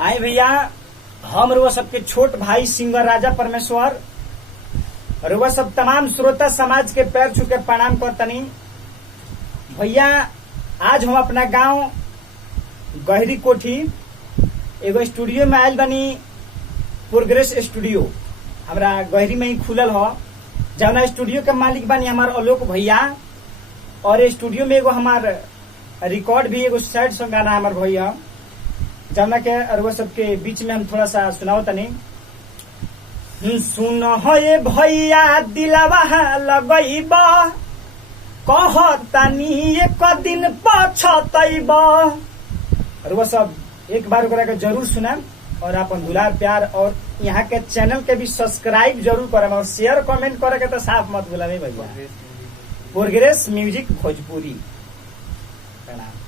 आए भैया, हम रुआ सबके छोट भाई सिंगर राजा परमेश्वर रुआ सब तमाम श्रोता समाज के पैर छू के प्रणाम करतनी। भैया, आज हम अपना गांव गहरी कोठी एगो स्टूडियो में आयल बनी। प्रोग्रेस स्टूडियो हमरा गहरी में ही खुलल हो, जौना स्टूडियो के मालिक बनी हमार आलोक भैया। और स्टूडियो में एगो हमार रिकॉर्ड भी एगो सैड सॉन्ग गाना हमार भैया, जौना के अरुआ सबके बीच में हम थोड़ा सा सुनाओ तनी। सुन हे भैया दिलवा लगैब, कहतनी एक दिन पछतैब। अरुआ सब एक बार ओकरा के जरूर सुनम और अपन दुलार प्यार और यहाँ के चैनल के भी सब्सक्राइब जरूर करम और शेयर कमेंट करे के तो साफ मत भूलबे भैया। Progress music Bhojpuri. प्रणाम।